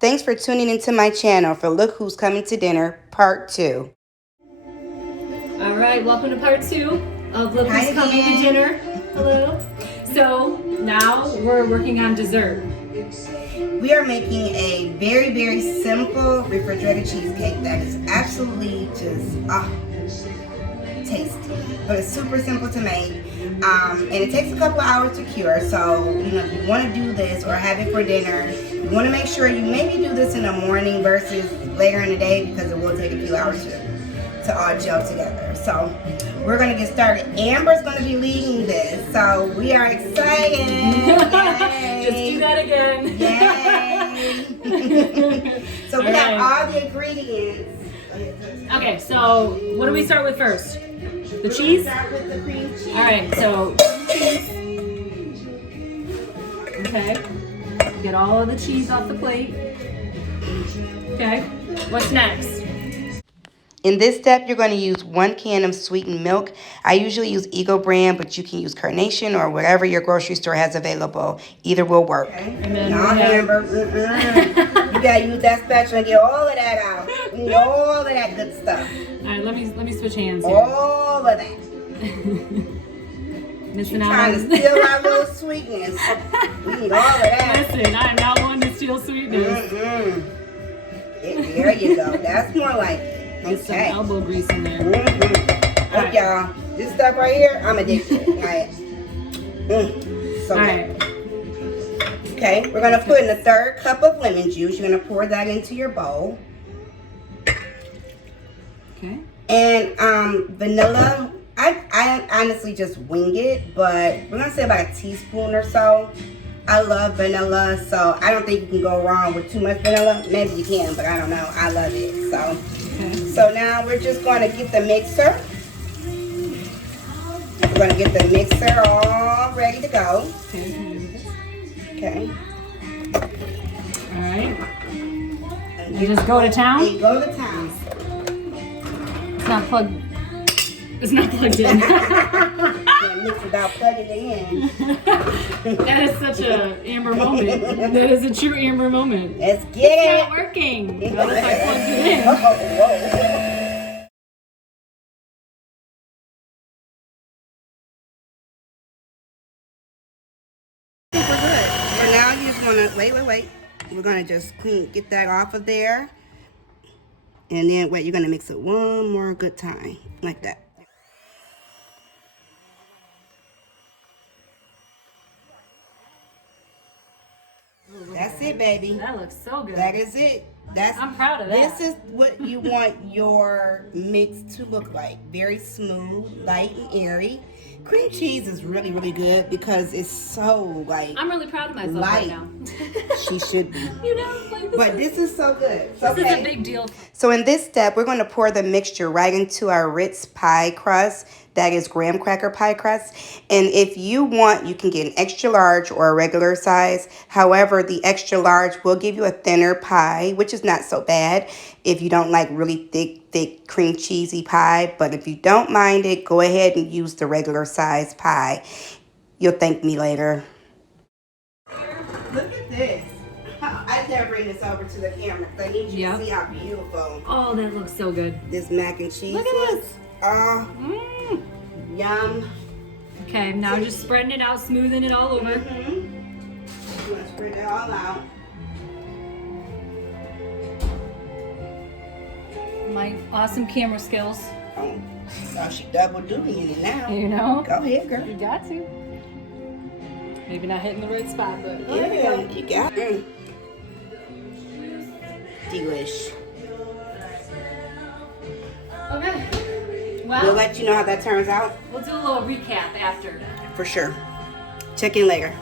Thanks for tuning into my channel for Look Who's Coming to Dinner, Part 2. All right, welcome to Part 2 of Look Who's Coming to Dinner. Hello. So now we're working on dessert. We are making a very, very simple refrigerated cheesecake that is absolutely just tasty. But it's super simple to make. And it takes a couple hours to cure. So, if you want to do this or have it for dinner, you want to make sure you maybe do this in the morning versus later in the day because it will take a few hours to all gel together. So we're going to get started. Amber's going to be leading this. So we are excited. Just do that again. Yay. So we have all the ingredients. Okay, so what do we start with first? The cheese? Start with the cream cheese. All right, so cheese. Okay. Get all of the cheese off the plate. Okay. What's next? In this step, you're going to use 1 can of sweetened milk. I usually use Ego brand, but you can use Carnation or whatever your grocery store has available. Either will work. Okay. And then Amber. You gotta use that spatula and get all of that out. All of that good stuff. All right, let me switch hands here. All of that. Missing out. Trying to steal our little sweetness. We need all of that. Listen, I am not one to steal sweetness. There you go. That's more like it. Get some elbow grease in there. Look, y'all. This stuff right here, I'm addicted. So all good. right. Okay, we're gonna put in the 3rd cup of lemon juice. You're gonna pour that into your bowl. Okay. And vanilla. I honestly just wing it, but we're gonna say about a teaspoon or so. I love vanilla, so I don't think you can go wrong with too much vanilla. Maybe you can, but I don't know. I love it. So now we're just going to get the mixer. We're going to get the mixer all ready to go. Okay. All right. And just go to town? And go to town. It's not plugged. It's not plugged in. Can't mix without plugging it in. That is such a Amber moment. That is a true Amber moment. Let's get it. It's not working. What if I plugged it in? Whoa. So now you're just gonna wait. We're gonna just get that off of there, and then you're gonna mix it one more good time, like that. That's it, baby. That looks so good. That is it. I'm proud of that. This is what you want your mix to look like. Very smooth, light and airy. Cream cheese is really, really good because it's so I'm really proud of myself right now. She should be. This is so good. This is a big deal. So in this step, we're going to pour the mixture right into our Ritz pie crust. That is graham cracker pie crust. And if you want, you can get an extra large or a regular size. However, the extra large will give you a thinner pie, which is not so bad if you don't like really thick cream cheesy pie. But if you don't mind it, go ahead and use the regular size pie. You'll thank me later. Look at this. I dare bring this over to the camera because I need you to see how beautiful. Oh, that looks so good. This mac and cheese. Look at this. Yum. Okay, now just spreading it out, smoothing it all over. I'm gonna spread it all out. My awesome camera skills. Oh, she double duty in it now. You know? Go ahead, girl. You got to. Maybe not hitting the right spot, but Yeah, you got it. Delish. Okay. Well, We'll let you know how that turns out. We'll do a little recap after. For sure. Check in later.